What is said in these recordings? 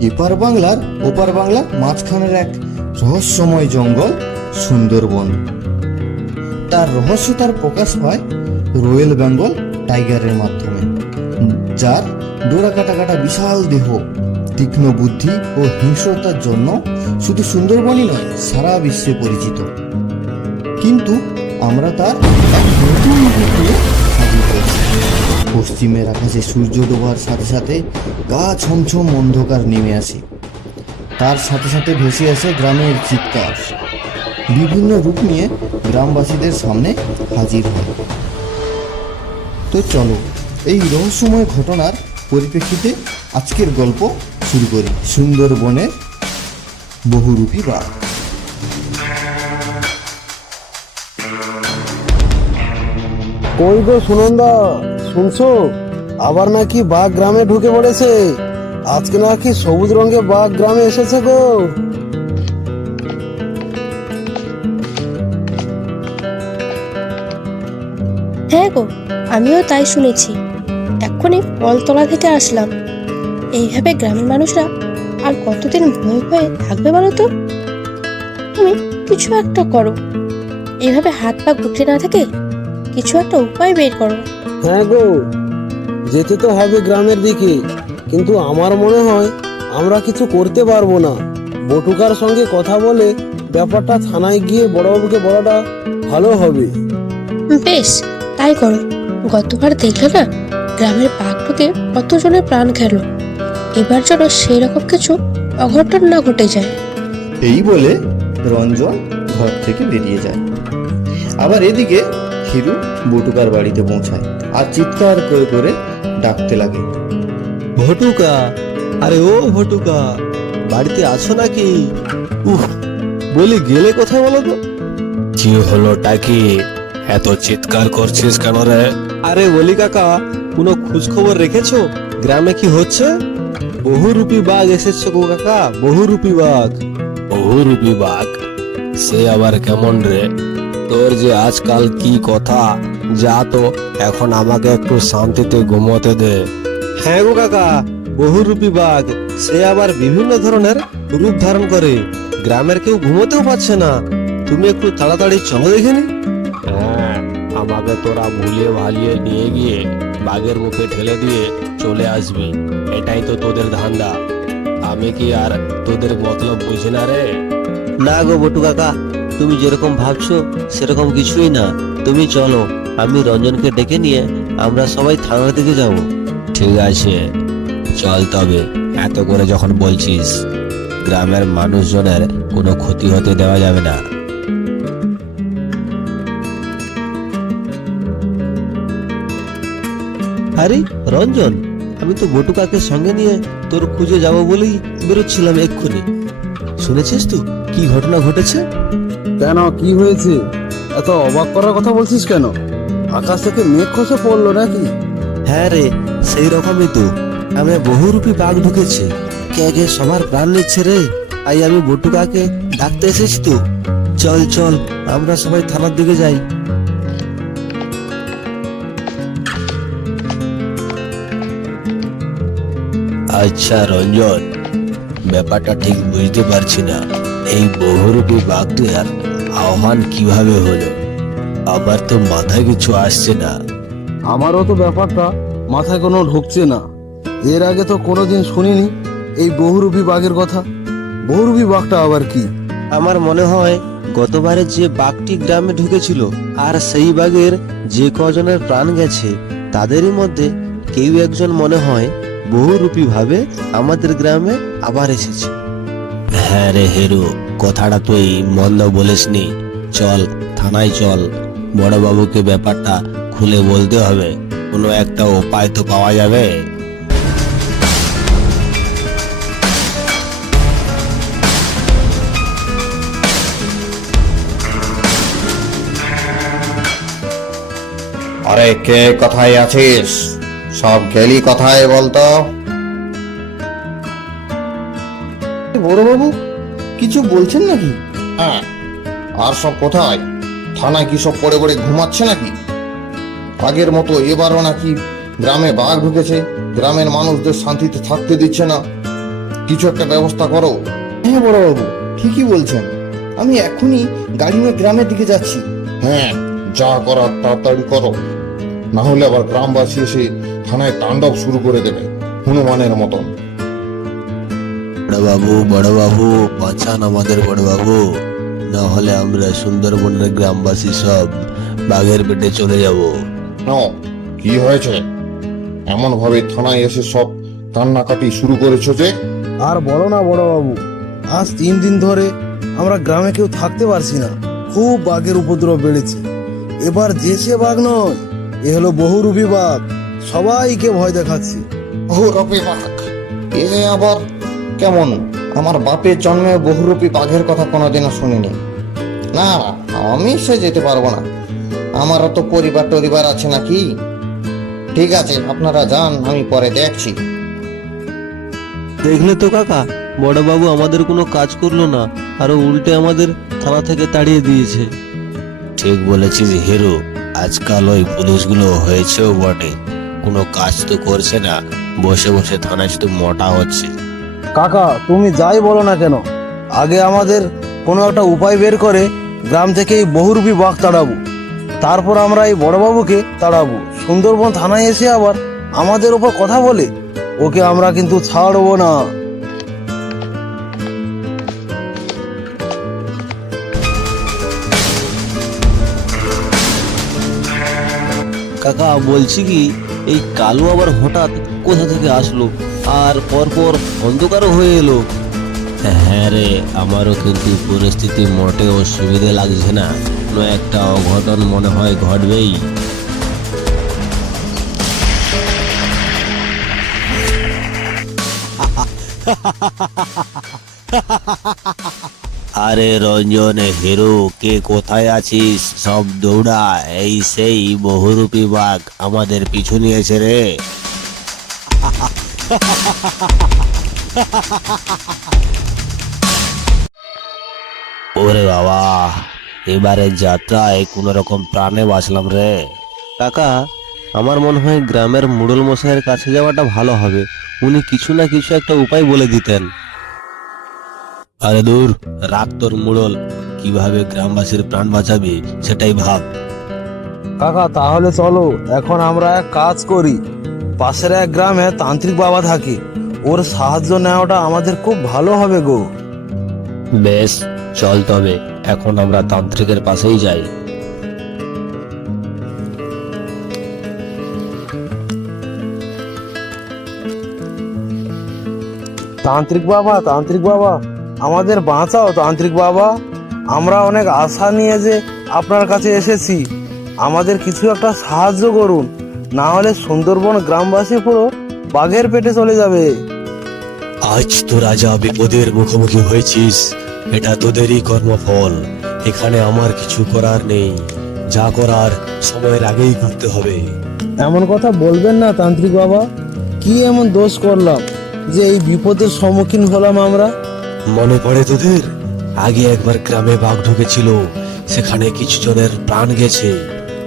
এপার বাংলার ওপার বাংলা মাঝখানের এক রহস্যময় জঙ্গল, সুন্দরবন। তার রহস্য তার প্রকাশ পায় রয়্যাল বেঙ্গল টাইগারের মাধ্যমে, যার ডোরা কাটা কাটা বিশাল দেহ, তীক্ষ্ণ বুদ্ধি ও হিংস্রতার জন্য শুধু সুন্দরবনই নয়, সারা বিশ্বে পরিচিত। কিন্তু আমরা তার নতুন পশ্চিমের আকাশে সূর্য ডোবার সাথে সাথে গা ছমছম অন্ধকার নেমে আসে। তার সাথে সাথে ভেসে আসে গ্রামের চিৎকার। বিভিন্ন রূপ নিয়ে গ্রামবাসীদের সামনে হাজির হয়। তো চলো, এই রহস্যময় ঘটনার পরিপ্রেক্ষিতে আজকের গল্প শুরু করি। সুন্দরবনের বহুরূপী বাঘ। কই গো সুনন্দা? শুনছো? আবার নাকি বাঘ গ্রামে ঢুকে পড়েছে। আজকে নাকি সবুজ রঙের বাঘ গ্রামে এসেছে গো। হ্যাঁ গো, আমিও তাই শুনেছি। এক্ষুনি কলতলা থেকে আসলাম। এইভাবে গ্রামের মানুষরা আর কতদিন ভয়ে ভয়ে থাকবে বলো তো? তুমি কিছু একটা করো। এইভাবে হাত পা গুটে না থাকে কিছু একটা উপায় বের করো। হ্যাঁ গো যেতে তো হবে গ্রামের দিকে কিন্তু আমার মনে হয় আমরা কিছু করতে পারব না। বটুকার সঙ্গে কথা বলে ব্যাপারটা থানায় গিয়ে বড়বাবুকে বলাটা ভালো হবে। বেশ তাই করো। গতবার দেখলে না গ্রামের ঢুকে কতজনের প্রাণ গেল এবার যেন সেই রকম কিছু অঘটন না ঘটে যায়। এই বলে রঞ্জন ঘর থেকে বেরিয়ে যায়। আবার এদিকে হিরু বটুকার বাড়িতে পৌঁছায়। আর চিৎকার করে করে ডাকতে লাগে। ভটুকা আরে ও ভটুকা বাড়িতে আছো নাকি? উহ বলি গেলে কোথায় বলো তো? কি হলো টাকি? এত চিৎকার করছিস কেন রে? আরে বলি কাকা কোনো খোঁজ খবর রেখেছো? গ্রামে কি হচ্ছে? বহুরূপী বাঘ এসেছে গো কাকা বহুরূপী বাঘ। বহুরূপী বাঘ? সে আবার কেমন রে? তোর যে আজকাল কি কথা? যা তো এখন আমাকে একটু শান্তিতে ঘুমোতে দে। হ্যাঁ গো কাকা বহুরূপী বাঘ সে আবার বিভিন্ন ধরনের রূপ ধারণ করে। গ্রামের কেউ ঘুমোতেও পারছে না। তুমি একটু তাড়াতাড়ি চলো দেখিনি হ্যাঁ আমাকে তোরা ভুলিয়ে ভালিয়ে নিয়ে গিয়ে বাঘের মুখে ঠেলে দিয়ে চলে আসবি। এটাই তো তোদের ধান্দা। আমি কি আর তোদের মতলব বুঝি না রে? না গো বটু কাকা তুমি যেরকম ভাবছ সেরকম কিছুই না। তুমি চলো। আমি রঞ্জনকে ডেকে নিয়ে আমরা সবাই থানার দিকে যাব। ঠিক আছে। চল তবে এত করে যখন বলছিস গ্রামের মানুষজনের কোনো ক্ষতি হতে দেওয়া যাবে না। আরে রঞ্জন আমি তো বটু কাকে সঙ্গে নিয়ে তোর খুঁজে যাব বলেই বেরোচ্ছিলাম এক্ষুনি। শুনেছিস তো কি ঘটনা ঘটেছে? কেন কি হয়েছে? এত অবাক করার কথা বলছিস কেন? আকাশ থেকে মেঘ খসে পড়ল নাকি? হ্যাঁ রে সেই রকমই তো। আমি বহুরূপী বাঘ ঢুকেছে। কে কে সবার প্রাণ নিচ্ছে রে? তাই আমি বটু কাকে ডাকতে এসেছি তো। চল চল আমরা সবাই থানার দিকে যাই। আচ্ছা রঞ্জন ব্যাপারটা ঠিক বুঝতে পারছি না। এই বহুরূপী বাঘটার আহ্বান কীভাবে হলো? আমার তো মাথায় কিছু আসছে না। আমারও তো ব্যাপারটা মাথায় কোনো ঢুকছে না। এর আগে তো কোনোদিন শুনিনি এই বহুরূপী বাঘের কথা। বহুরূপী বাঘটা আবার কি? আমার মনে হয় গতবারে যে বাঘটি গ্রামে ঢুকেছিল আর সেই বাঘের যে কজনের প্রাণ গেছে তাদেরই মধ্যে কেউ একজন মনে হয় বহুরূপী ভাবে আমাদের গ্রামে আবার এসেছে। হ্যাঁ রে হেরু কথাটা তুই মন্দ বলিসনি। চল থানায় চল। বড়বাবুকে ব্যাপারটা খুলে বলতে হবে। কোনো একটা উপায় তো পাওয়া যাবে। আরে কে কোথায় আছিস? সব গেলি কোথায় বলতো? বড়বাবু কিছু বলছেন নাকি? হ্যাঁ আর সব কোথায়? থানায় কি সব পড়ে পড়ে ঘুমাচ্ছে নাকি? আগের মতো এবারও নাকি গ্রামে বাঘ ঢুকেছে গ্রামের মানুষদের শান্তিতে থাকতে দিচ্ছে না। কিছু একটা ব্যবস্থা করো। হ্যাঁ বড়বাবু ঠিকই বলছেন। আমি এখনই গাড়ি নিয়ে গ্রামের দিকে যাচ্ছি। হ্যাঁ যা করার তাড়াতাড়ি করো। না হলে আবার গ্রামবাসী এসে থানায় তাণ্ডব শুরু করে দেবে হনুমানের মতন। বড়বাবু বড়বাবু বাঁচান আমাদের বড়বাবু। না হলে আমরা সুন্দরবনের গ্রামবাসী সব বাঘের পেটে চলে যাব। নাও কি হয়েছে? এমন ভাবে থানায় এসে সব কান্নাকাটি শুরু করেছ যে? আর বলো না বড় বাবু আজ তিন দিন ধরে আমরা গ্রামে কেউ থাকতে পারছি না। খুব বাঘের উপদ্রব বেড়েছে। এবার যে সে বাঘ নয় এ হলো বহুরূপী বাঘ। সবাইকে ভয় দেখাচ্ছে। ও রবি বাঘ এ আবার কেমন? আমার বাপের জন্মে বহুরূপী বাঘের কথা কোনোদিনও শুনিনি। না আমি সে যেতে পারব না। আমারও তো পরিবার টরিবার আছে নাকি? ঠিক আছে আপনারা যান আমি পরে দেখছি। দেখলে তো কাকা বড়বাবু আমাদের কোনো কাজ করল না আরও উল্টে আমাদের থানা থেকে তাড়িয়ে দিয়েছে। ঠিক বলেছিস হিরো। আজকাল ওই পুলিশগুলো হয়েছেও বটে। কোনো কাজ তো করছে না বসে বসে থানায় শুধু মোটা হচ্ছে। কাকা, তুমি যাই বলো না কেন? আগে আমাদের কোনো একটা উপায় বের করে গ্রাম থেকে এই বহুরূপী বাঘ তাড়াবো। তারপর আমরা এই বড়বাবুকে তাড়াবো। সুন্দরবন থানায় এসে আবার আমাদের ওপর কথা বলে, ওকে আমরা কিন্তু ছাড়বো না। কাকা, বলছি কি, এই কালু আবার হঠাৎ কোথা থেকে আসলো? আর পরপর অন্ধকারও হয়ে এলো। হ্যাঁ রে আমারও কিন্তু পরিস্থিতি মোটেও সুবিধে লাগছে না। কোনো একটা অঘটন মনে হয় ঘটবেই। আরে রঞ্জন হিরো কে কোথায় আছিস? সব দৌড়া এই সেই বহুরূপী বাঘ আমাদের পিছু নিয়েছে রে। ওরে বাবা, এবারে যাত্রায় কোনো রকম প্রাণে বাঁচলাম রে। কাকা, আমার মনে হয় গ্রামের মুডল মশাইয়ের কাছে যাওয়াটা ভালো হবে। উনি কিছু না কিছু একটা উপায় বলে দিতেন। আরে দূর, রাগ তোর মুড়ল। কীভাবে গ্রামবাসীর প্রাণ বাঁচাবে, সেটাই ভাব। কাকা, তাহলে চলো, এখন আমরা এক কাজ করি। পাশের এক গ্রামে তান্ত্রিক বাবা থাকে। ওর সাহায্য নেওয়াটা আমাদের খুব ভালো হবে গো। বেশ চল তবে এখন আমরা তান্ত্রিকের পাশেই যাই। তান্ত্রিক বাবা তান্ত্রিক বাবা আমাদের বাঁচাও তান্ত্রিক বাবা। আমরা অনেক আশা নিয়ে যে আপনার কাছে এসেছি। আমাদের কিছু একটা সাহায্য করুন। না হলে সুন্দরবন গ্রামবাসী পুরো বাঘের পেটে চলে যাবে। আজ তো রাজা বিপদের মুখোমুখি হয়েছিস। এটা তোদেরই কর্মফল। এখানে আমার কিছু করার নেই। যা করার সময়ের আগেই করতে হবে। এমন কথা বলবেন না তান্ত্রিক বাবা। কি এমন দোষ করলাম যে এই বিপদের সম্মুখীন হলাম আমরা? মনে পড়ে তোদের? আগে একবার গ্রামে বাঘ ঢুকেছিল। সেখানে কিছু জনের প্রাণ গেছে।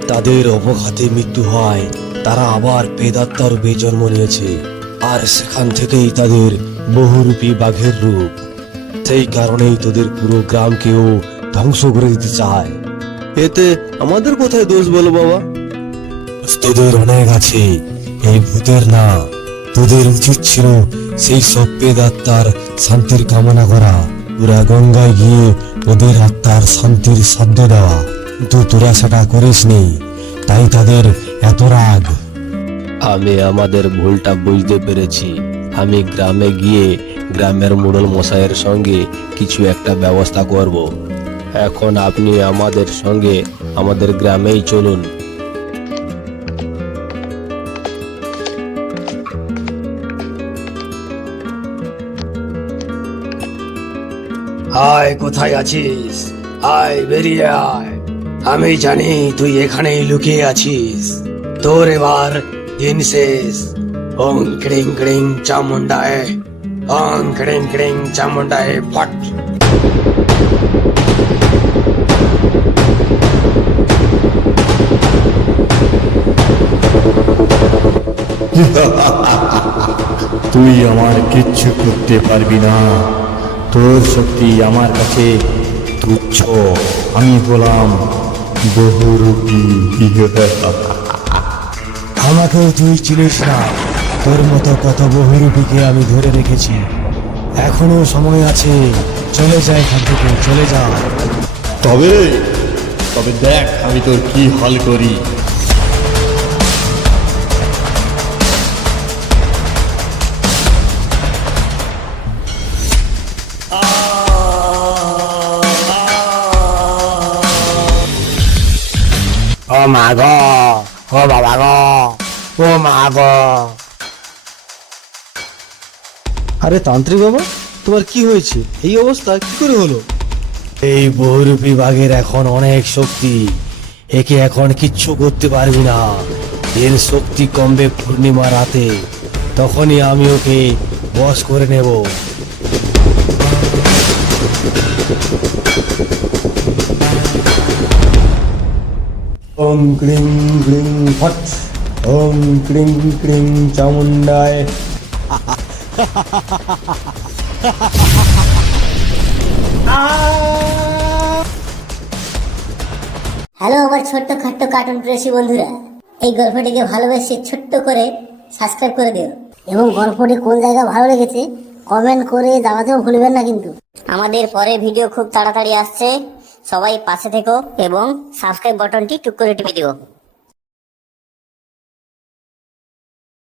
তাদের অবঘাতে মৃত্যু হয়। তারা আবার পেদাত্মার রূপে জন্ম নিয়েছে, আর সেখান থেকেই তাদের বহুরূপী বাঘের রূপ। সেই কারণেই তোদের পুরো গ্রামকেও ধ্বংস করে দিতে চায়। এতে আমাদের কোথায় দোষ বলো বাবা? তোদের অনেক আছে, এই ভূতের না। তোদের উচিত ছিল সেই সব পেদাত্মার শান্তির কামনা করা। তোরা গঙ্গায় গিয়ে ওদের আত্মার শান্তির সাধ্য দেওয়া। কিন্তু তোরা সেটা করিসনি, তাই তাদের এত রাগ। আমি আমাদের ভুলটা বুঝতে পেরেছি। আমি গ্রামে গিয়ে গ্রামের মুড়ল মশাইয়ের সঙ্গে কিছু একটা ব্যবস্থা করব। এখন আপনি আমাদের সঙ্গে আমাদের গ্রামেই চলুন। আয় কোথায় আছিস? আয় বেরিয়ে আয়। আমি জানি তুই এখানেই লুকিয়ে আছিস। তোর এবার দিন শেষ ওং ক্রিং ক্রিং চামুন্ডায় ওং ক্রিং ক্রিং চামুন্ডায় ফট তুই আমার কিচ্ছু করতে পারবি না তোর শক্তি আমার কাছে তুচ্ছ আমি হলাম বহুরূপী আমাকেও তুই চিনিস না। তোর মতো কত বহুরূপীকে আমি ধরে রেখেছি। এখনও সময় আছে। চলে যা এখান থেকে চলে যা। তবে তবে দেখ আমি তোর কি হল করি। ও মা গো ও বাবা গো। ও মা গো আরে তান্ত্রিক বাবা তোমার কি হয়েছে? এই অবস্থা কি করে হলো? এই বহুরূপী বাঘের এখন অনেক শক্তি। একে এখন কিচ্ছু করতে পারবি না। এর শক্তি কমবে পূর্ণিমা রাতে। তখনই আমি ওকে বশ করে নেব। ওম ক্রিং ক্রিং ফট। ওম ক্রিং ক্রিং চামুন্ডায় হ্যালো, আমার ছোট্ট খাট্ট কার্টুন প্রেসী বন্ধুরা। এই গল্পটিকে ভালোবেসে ছোট্ট করে সাবস্ক্রাইব করে দিও। এবং গল্পটি কোন জায়গা ভালো লেগেছে কমেন্ট করে জানাতেও ভুলবেন না কিন্তু। আমাদের পরে ভিডিও খুব তাড়াতাড়ি আসছে। সবাই পাশে থেকো এবং সাবস্ক্রাইব বাটনটি টুক করে টিপে দিও।